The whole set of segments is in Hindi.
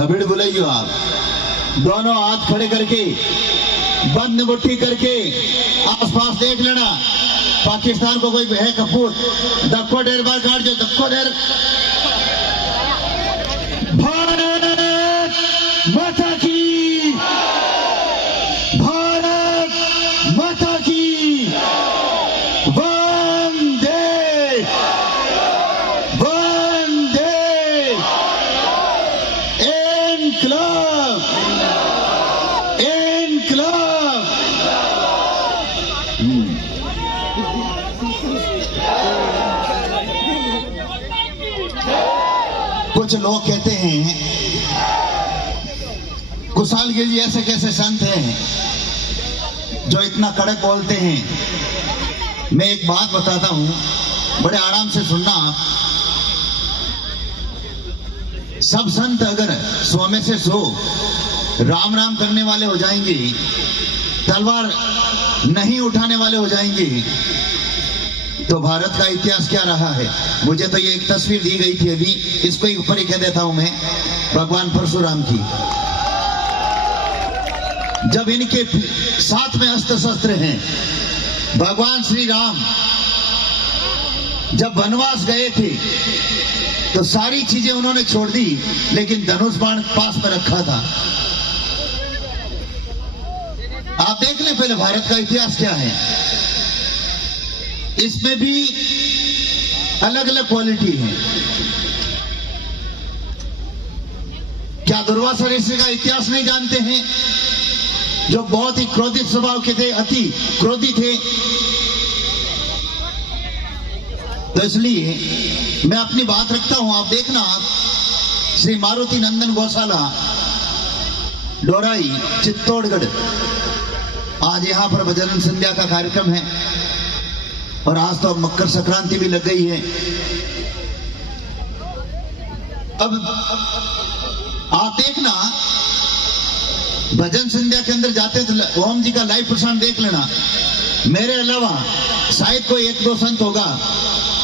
हबिड़ बुलाइयो आप, दोनों हाथ खड़े करके बंद मुट्ठी करके आसपास देख लेना। पाकिस्तान को कोई है कपूर, धक्को ढेर बार काट जो, धक्को ढेर। भारत माता की, भारत माता की, वंदे वंदे, इनकलाब इनकलाब। कुछ लोग कहते हैं कुशाल गिल जी ऐसे कैसे संत हैं जो इतना कड़क बोलते हैं। मैं एक बात बताता हूं, बड़े आराम से सुनना आप। सब संत अगर 100 में से 100 राम राम करने वाले हो जाएंगे, तलवार नहीं उठाने वाले हो जाएंगे, तो भारत का इतिहास क्या रहा है। मुझे तो ये एक तस्वीर दी गई थी अभी, इसको एक ऊपर ही कह देता हूं मैं, भगवान परशुराम की। जब इनके साथ में अस्त्र शस्त्र हैं, भगवान श्री राम जब वनवास गए थे तो सारी चीजें उन्होंने छोड़ दी, लेकिन धनुष बाण पास में रखा था। आप देख लें पहले भारत का इतिहास क्या है। इसमें भी अलग अलग क्वालिटी है। क्या दुर्वासा ऋषि का इतिहास नहीं जानते हैं, जो बहुत ही क्रोधित स्वभाव के थे, अति क्रोधी थे। तो इसलिए मैं अपनी बात रखता हूं, आप देखना। श्री मारुति नंदन गौशाला डोराई चित्तौड़गढ़, आज यहां पर भजन संध्या का कार्यक्रम है और आज तो मकर संक्रांति भी लग गई है। अब आप देखना, भजन संध्या के अंदर जाते तो ओम जी का लाइव प्रसारण देख लेना। मेरे अलावा शायद कोई 1-2 संत होगा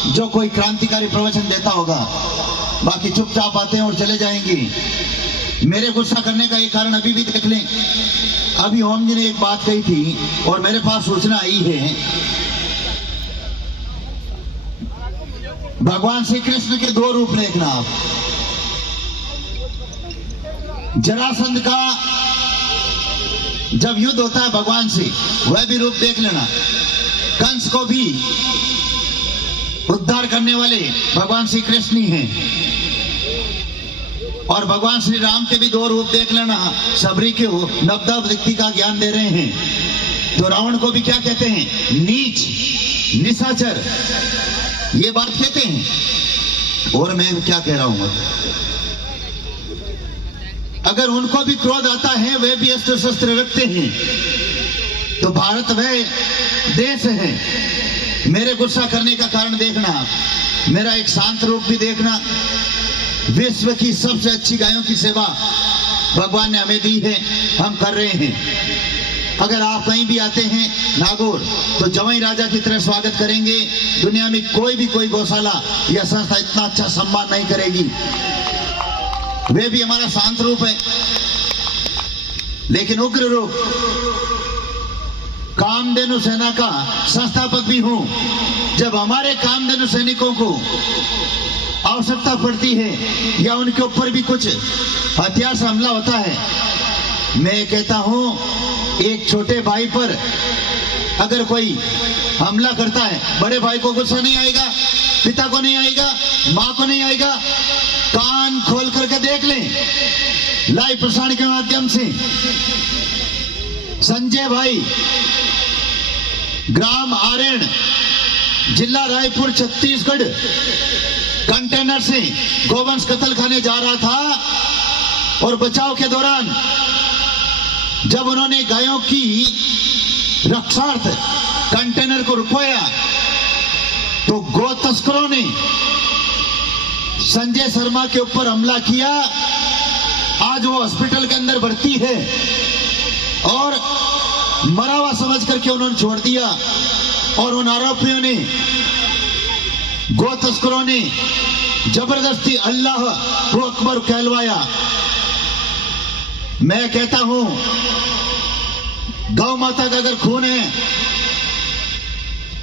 जो कोई क्रांतिकारी प्रवचन देता होगा, बाकी चुपचाप आते हैं और चले जाएंगे। मेरे गुस्सा करने का एक कारण अभी भी देख लें। अभी ओम जी ने एक बात कही थी और मेरे पास सूचना आई है, भगवान श्री कृष्ण के 2 रूप देखना आप। जरासंध का जब युद्ध होता है भगवान से, वह भी रूप देख लेना। कंस को भी उद्धार करने वाले भगवान श्री कृष्ण ही हैं। और भगवान श्री राम के भी 2 रूप देख लेना। सबरी के नवदव व्यक्ति का ज्ञान दे रहे हैं। तो रावण को भी क्या कहते हैं, नीच निशाचर, ये बात कहते हैं। और मैं क्या कह रहा हूं, अगर उनको भी क्रोध आता है, वे भी अस्त्र शस्त्र रखते हैं, तो भारत वह देश है। मेरे गुस्सा करने का कारण देखना, मेरा एक शांत रूप भी देखना। विश्व की सबसे अच्छी गायों की सेवा भगवान ने हमें दी है, हम कर रहे हैं। अगर आप कहीं भी आते हैं नागौर, तो जवाई राजा की तरह स्वागत करेंगे। दुनिया में कोई गौशाला या संस्था इतना अच्छा सम्मान नहीं करेगी। वे भी हमारा शांत रूप है, लेकिन उग्र रूप। कामधेनु सेना का संस्थापक भी हूं। जब हमारे कामधेनु सैनिकों को आवश्यकता पड़ती है या उनके ऊपर भी कुछ हथियार से हमला होता है, मैं कहता हूं, एक छोटे भाई पर अगर कोई हमला करता है, बड़े भाई को गुस्सा नहीं आएगा, पिता को नहीं आएगा, मां को नहीं आएगा। कान खोल करके देख लें लाइव प्रसारण के माध्यम से। संजय भाई ग्राम आरेण, जिला रायपुर, छत्तीसगढ़, कंटेनर से गोवंश कत्ल खाने जा रहा था और बचाव के दौरान जब उन्होंने गायों की रक्षार्थ कंटेनर को रुकवाया, तो गो तस्करों ने संजय शर्मा के ऊपर हमला किया। आज वो हॉस्पिटल के अंदर भर्ती है और मरा हुआ समझ करके उन्होंने छोड़ दिया। और उन आरोपियों ने, गो तस्करों ने जबरदस्ती अल्लाह वो अकबर कहलवाया मैं कहता हूं, गौ माता का अगर खून है,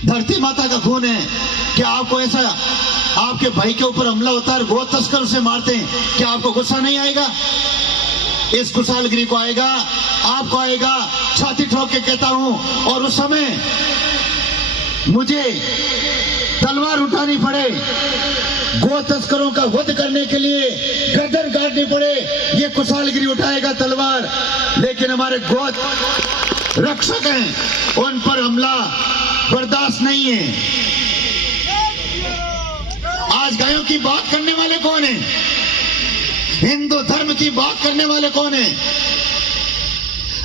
धरती माता का खून है, क्या आपको ऐसा आपके भाई के ऊपर हमला होता है, गौ तस्कर उसे मारते हैं, क्या आपको गुस्सा नहीं आएगा? इस कुशालगिरी को आएगा, आपको आएगा। छाती ठोक के कहता हूं, और उस समय मुझे तलवार उठानी पड़े, गो तस्करों का वध करने के लिए गर्दन काटनी पड़े, ये कुशालगिरी उठाएगा तलवार। लेकिन हमारे गो रक्षक हैं, उन पर हमला बर्दाश्त नहीं है। आज गायों की बात करने वाले कौन है? हिंदू धर्म की बात करने वाले कौन है?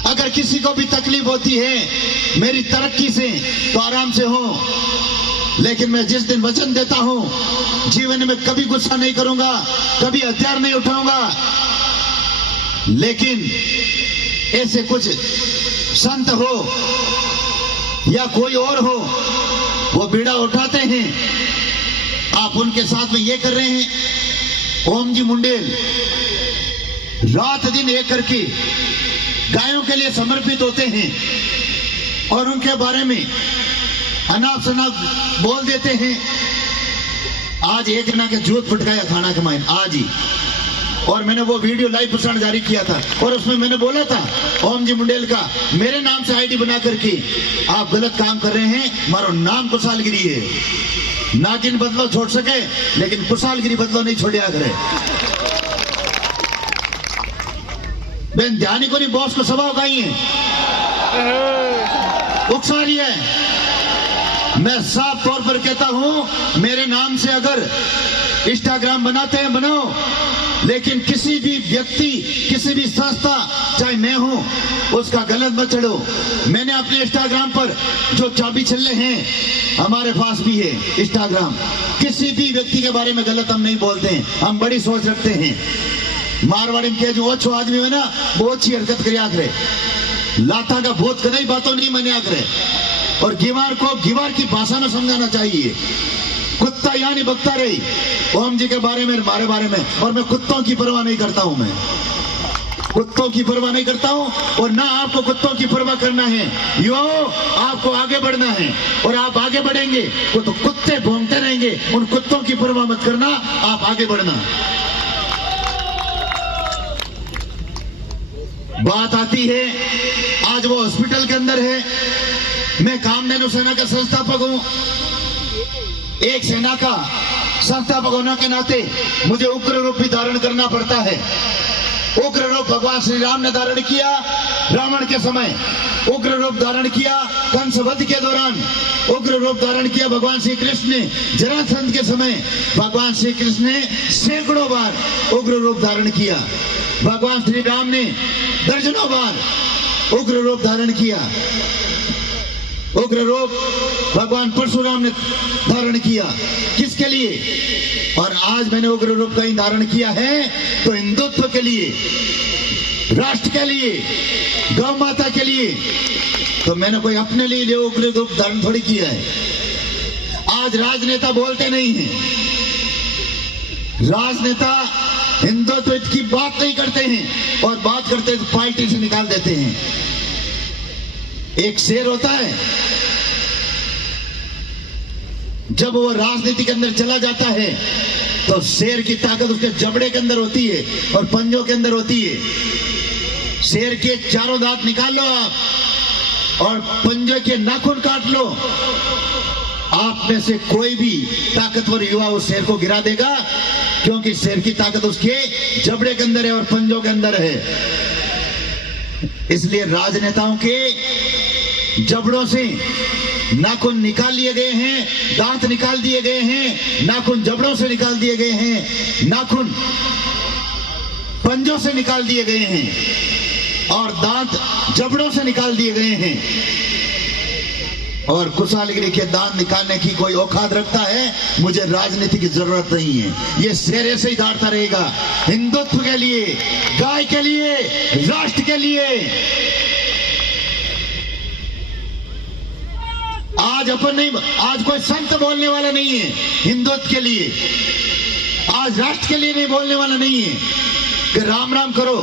अगर किसी को भी तकलीफ होती है मेरी तरक्की से, तो आराम से हो, लेकिन मैं जिस दिन वचन देता हूं, जीवन में कभी गुस्सा नहीं करूंगा, कभी हथियार नहीं उठाऊंगा। लेकिन ऐसे कुछ संत हो या कोई और हो, वो बीड़ा उठाते हैं, आप उनके साथ में ये कर रहे हैं। ओम जी मुंडेल रात दिन एक करके गायों के लिए समर्पित होते हैं और उनके बारे में अनाप शनाप बोल देते हैं। आज एक ना के जूत फटकाया खाना कमाए आज ही, और मैंने वो वीडियो लाइव प्रसारण जारी किया था, और उसमें मैंने बोला था ओम जी मुंडेल का मेरे नाम से आईडी बना करके आप गलत काम कर रहे हैं। मारो नाम कुशालगिरी है, नागिन बदलो छोड़ सके लेकिन कुशालगिरी बदलो नहीं छोड़िया करे। बहन ध्यानी को नहीं, बॉस को सभा उगाई है, उकसा रही है। मैं साफ तौर पर कहता हूं, मेरे नाम से अगर इंस्टाग्राम बनाते हैं बनाओ, लेकिन किसी भी व्यक्ति, किसी भी संस्था, चाहे मैं हूं, उसका गलत मत चढ़ो। मैंने अपने इंस्टाग्राम पर जो चाबी छल्ले हैं, हमारे पास भी है इंस्टाग्राम, किसी भी व्यक्ति के बारे में गलत हम नहीं बोलते हैं, हम बड़ी सोच रखते हैं। मारवाड़ी में जो अच्छो आदमी है ना, वो अच्छी हरकत कर करे, लाता का भूत कदई बातों नहीं मनिया करे, और गिवार को गिवार की भाषा में समझाना चाहिए। कुत्ता यानी बकता रही ओम जी के बारे में, हमारे बारे में, और मैं कुत्तों की परवाह नहीं करता हूं, मैं कुत्तों की परवाह नहीं करता हूं, और ना आपको कुत्तों की परवाह करना है। यो आपको आगे बढ़ना है, और आप आगे बढ़ेंगे तो कुत्ते भौंकते रहेंगे, उन कुत्तों की परवाह मत करना, आप आगे बढ़ना। बात आती है, आज वो हॉस्पिटल के अंदर है, मैं कामधेनु सेना का संस्थापक हूं। एक सेना का संस्थापक होने के नाते मुझे उग्र रूप भी धारण करना पड़ता है। उग्र रूप भगवान श्री राम ने धारण किया रावण के समय, उग्र रूप धारण किया कंस वध के दौरान, उग्र रूप धारण किया भगवान श्री कृष्ण ने जरासंध के समय, भगवान श्री कृष्ण ने सैकड़ों बार उग्र रूप धारण किया, भगवान श्री राम ने दर्जनों बार उग्र रूप धारण किया, उग्र रूप भगवान परशुराम ने धारण किया। किसके लिए? और आज मैंने उग्र रूप का ही धारण किया है तो हिंदुत्व के लिए, राष्ट्र के लिए, गौ माता के लिए। तो मैंने कोई अपने लिए उग्र रूप धारण थोड़ी किया है। आज राजनेता बोलते नहीं हैं, राजनेता हिंदुत्व की बात नहीं करते हैं, और बात करते तो पार्टी से निकाल देते हैं। एक शेर होता है, जब वो राजनीति के अंदर चला जाता है तो शेर की ताकत उसके जबड़े के अंदर होती है और पंजों के अंदर होती है। शेर के चारों दांत निकाल लो आप, और पंजे के नाखून काट लो, आप में से कोई भी ताकतवर युवा उस शेर को गिरा देगा, क्योंकि शेर की ताकत उसके जबड़े के अंदर है और पंजों के अंदर है। इसलिए राजनेताओं के जबड़ों से नाखून निकाल लिए गए हैं, दांत निकाल दिए गए हैं, नाखून जबड़ों से निकाल दिए गए हैं, नाखून पंजों से निकाल दिए गए हैं, और दांत जबड़ों से निकाल दिए गए हैं। और कुशालगिरी के दांत निकालने की कोई औकात रखता है? मुझे राजनीति की जरूरत नहीं है। ये शेर ऐसे ही दौड़ता रहेगा, हिंदुत्व के लिए, गाय के लिए, राष्ट्र के लिए। आज अपन नहीं, आज कोई संत बोलने वाला नहीं है हिंदुत्व के लिए, आज राष्ट्र के लिए नहीं बोलने वाला नहीं है कि राम राम करो।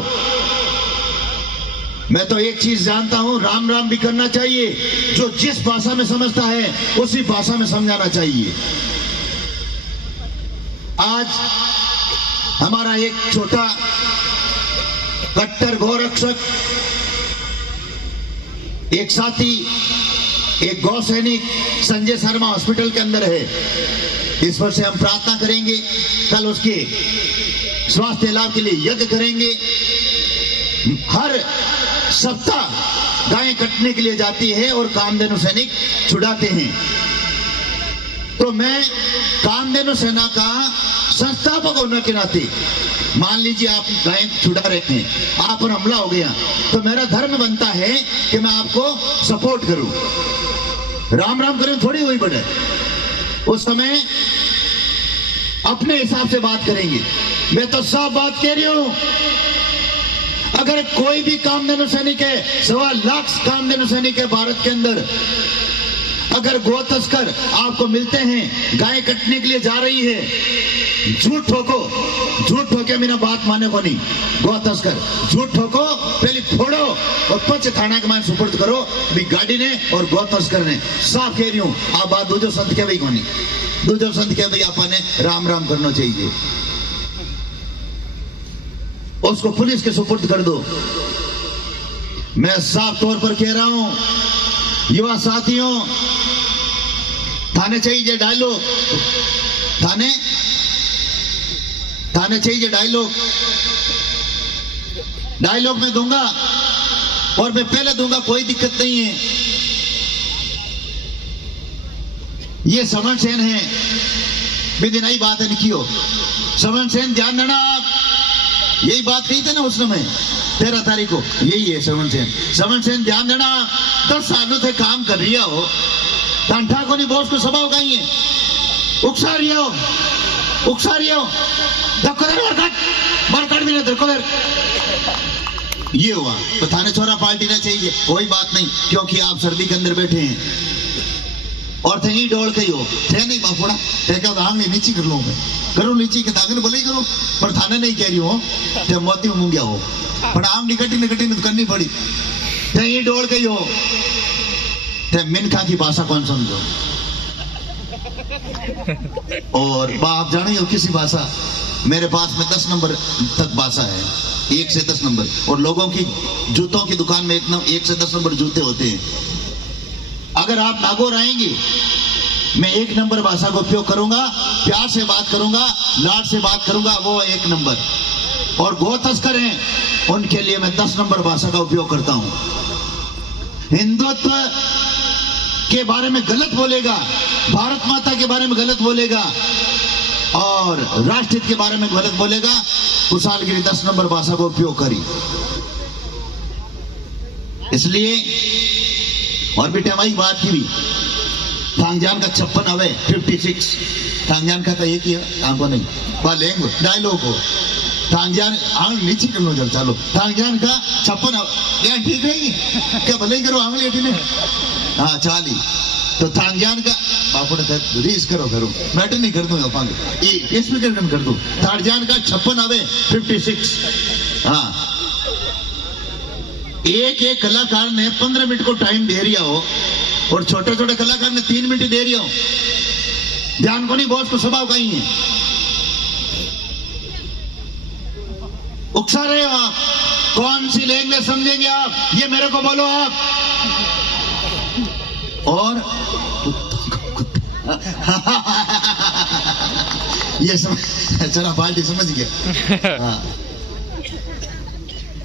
मैं तो एक चीज जानता हूं, राम राम भी करना चाहिए। जो जिस भाषा में समझता है उसी भाषा में समझाना चाहिए। आज हमारा एक छोटा कट्टर गौरक्षक, एक साथी, एक गौ सैनिक संजय शर्मा हॉस्पिटल के अंदर है। इस पर से हम प्रार्थना करेंगे, कल उसके स्वास्थ्य लाभ के लिए यज्ञ करेंगे। हर सप्ताह गायें कटने के लिए जाती है और कामधेनु सैनिक छुड़ाते हैं। तो मैं कामधेनु सेना का संस्थापक होने के नाते, मान लीजिए आप गायें छुड़ा रहे हैं, आप पर हमला हो गया, तो मेरा धर्म बनता है कि मैं आपको सपोर्ट करूं। राम राम करें थोड़ी हुई बड़े, उस समय अपने हिसाब से बात करेंगे। मैं तो सब बात कह रही हूं, अगर कोई भी कामधेनु सैनिक है, 1.25 लाख कामधेनु सैनिक है भारत के अंदर, अगर गौ तस्कर आपको मिलते हैं, गाय कटने के लिए जा रही है, झूठ ठोको, झूठ ठोके बिना बात माने को नहीं। गौ तस्कर झूठ ठोको, पहले फोड़ो और पच थाना के मान सुपुर्द करो भी गाड़ी ने और गौ तस्कर ने। साफ कह रही हूं, आप बात दूजो संत के भाई को नहीं, दूजो संत के भाई आपने राम राम करना चाहिए। उसको पुलिस के सुपुर्द कर दो। मैं साफ तौर पर कह रहा हूं, युवा साथियों, थाने चाहिए डायलॉग, थाने चाहिए डायलॉग। डायलॉग मैं दूंगा और मैं पहले दूंगा, कोई दिक्कत नहीं है। ये समन सेन है, बिदी नई बात है निकी हो। समन सेन ध्यान देना, आप यही बात कही थे ना उस समय 13 तारीख को, यही है समन सेन। समन सेन ध्यान देना, 10 सालों से काम कर रही हो, ठंडा को नहीं बॉस को सभा उगाई है, उकसा रही हो, मारकाट भी नहीं। ये हुआ तो थाने छोरा पार्टी ना चाहिए, कोई बात नहीं, क्योंकि आप सर्दी के अंदर बैठे हैं और थे ही डोल के ही हो, थे नहीं बापुड़ा, थे क्या आंग नहीं नीची कर लो, मैं करूँ नीची के ताकत बोले ही करो, पर थाने नहीं कह रही हो, जब मोती में मुंगिया हो, पर आंग निकटी तो करनी पड़ी। थे ही डोल के ही हो, थे मिनखा की भाषा कौन समझो, और आप जाने हो किसी भाषा, मेरे पास में 10 नंबर तक भाषा है, 1 से 10 नंबर, और लोगों की जूतों की दुकान में 1 से 10 नंबर जूते होते हैं। अगर आप नागौर आएंगे, मैं 1 नंबर भाषा का उपयोग करूंगा, प्यार से बात करूंगा, लाड से बात करूंगा, वो 1 नंबर। और गौ तस्कर हैं, उनके लिए मैं 10 नंबर भाषा का उपयोग करता हूं। हिंदुत्व के बारे में गलत बोलेगा, भारत माता के बारे में गलत बोलेगा और राष्ट्रहित के बारे में गलत बोलेगा, कुशालगिरी 10 नंबर भाषा का उपयोग करी। इसलिए और बेटे हमारी बात की भी, थांगजान का 56 अवे 56, थांगजान का तो एक ही है, आपको नहीं लेंगे डायलॉग को, थांगजान आंग नीचे कर लो जब, चलो थांगजान का 56 क्या ठीक है क्या, भले ही करो आंगली अठी ने, हाँ चाली, तो थांगजान का बापू ने रीस करो मैं तो नहीं कर दूंगा पांग, इसमें कर दूं, थांगजान का 56 अवे 56। हाँ, एक कलाकार ने 15 मिनट को टाइम दे रिया हो और छोटे छोटे कलाकार ने 3 मिनट दे रिया हो, ध्यान को नहीं, बॉस को स्वभाव कहीं है, उकसा रहे हो आप, कौन सी लैंग्वेज समझेंगे आप, ये मेरे को बोलो आप। और ये समझ, चला पार्टी समझ गया। हाँ,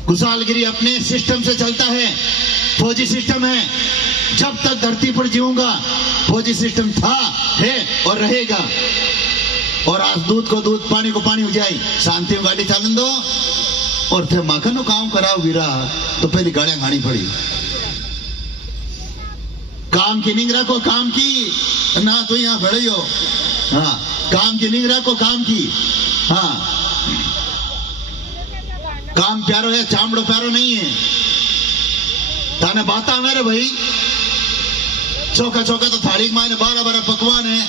कुशालगिरी अपने सिस्टम से चलता है, फौजी सिस्टम है, जब तक धरती पर जीऊंगा फौजी सिस्टम था, है और रहेगा। और आज दूध को दूध, पानी को पानी हो जाए, शांति में गाड़ी चालन दो, और थे माखन काम कराओ वीरा, तो पहली गाड़ियां खानी पड़ी। काम की निंग रखो, काम की ना तो यहाँ खड़े हो, हाँ, काम की निंग रखो, काम की, हाँ, काम प्यारो है, चामड़ो प्यारो नहीं है। ताने बाता मेरे भाई, चौका चौका तो थाली माने 12 पकवान है,